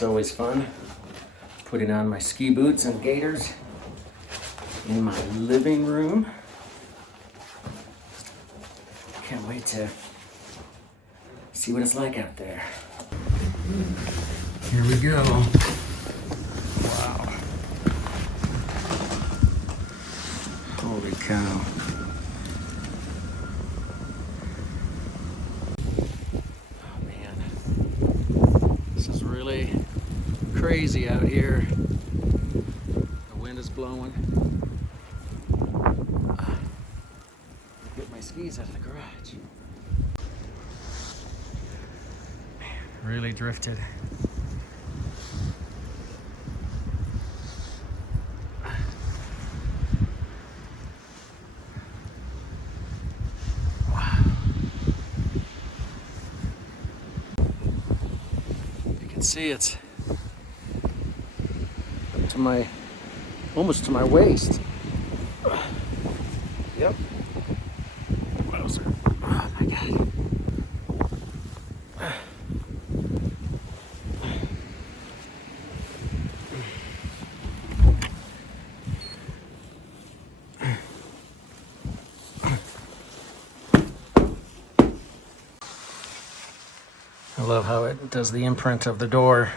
It's always fun putting on my ski boots and gaiters in my living room. Can't wait to see what it's like out there. Here we go. Wow. Holy cow. Oh man. This is really crazy out here. The wind is blowing. Get my skis out of the garage. Man, really drifted. Wow. You can see it's up to my, almost to my waist. Yep. Closer. Oh my God. I love how it does the imprint of the door.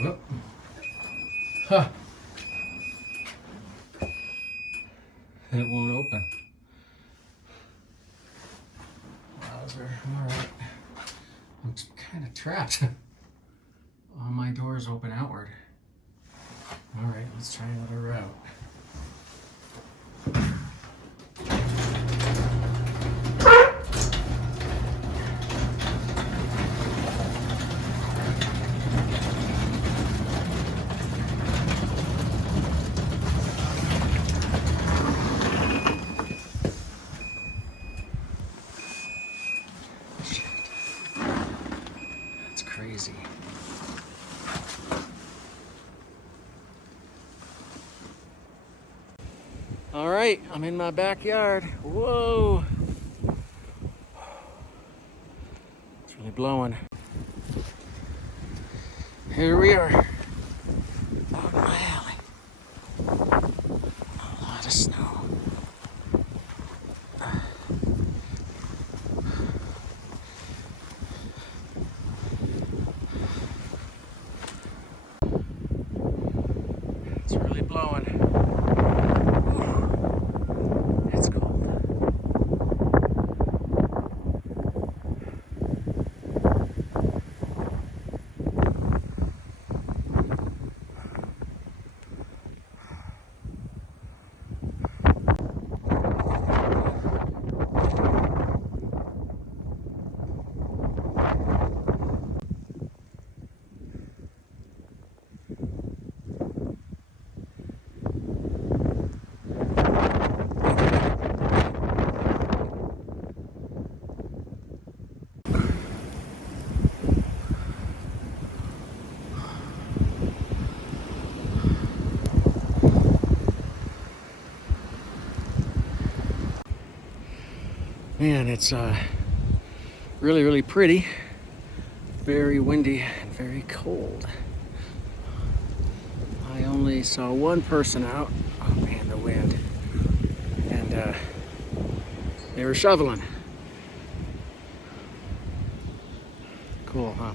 Whoop. Huh. It won't open. Wowzer. Alright. I'm kind of trapped. All my doors open outward. Alright, let's try another route. Shit. That's crazy. All right, I'm in my backyard. Whoa. It's really blowing. Here we are. Out in my alley. A lot of snow. It's really blowing. It's cold. Man, it's really, really pretty. Very windy and very cold. I only saw one person out. Oh man, the wind. And they were shoveling. Cool, huh?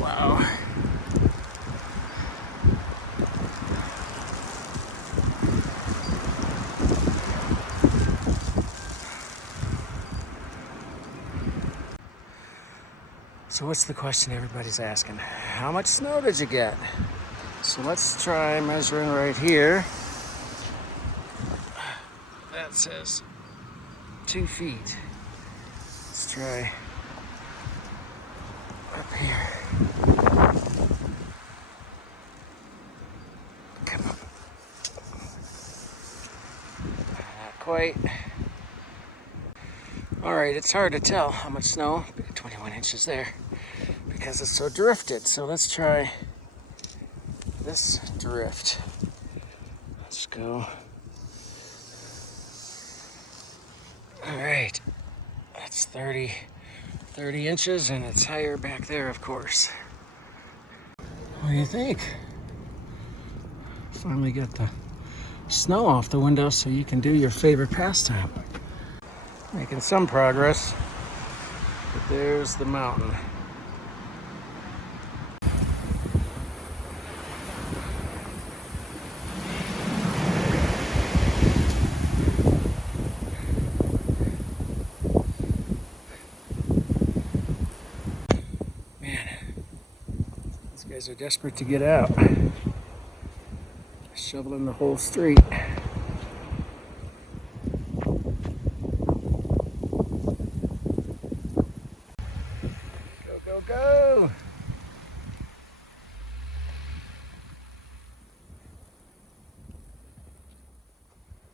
Wow. So what's the question everybody's asking? How much snow did you get? So let's try measuring right here. That says 2 feet. Let's try up here. Come on. quite. All right, it's hard to tell how much snow. 21 inches there because it's so drifted. So let's try this drift. Let's go. All right, that's 30 inches, and it's higher back there, of course. What do you think? Finally got the snow off the window so you can do your favorite pastime. Making some progress, but there's the mountain. Man, these guys are desperate to get out. Shoveling the whole street. Go, go, go!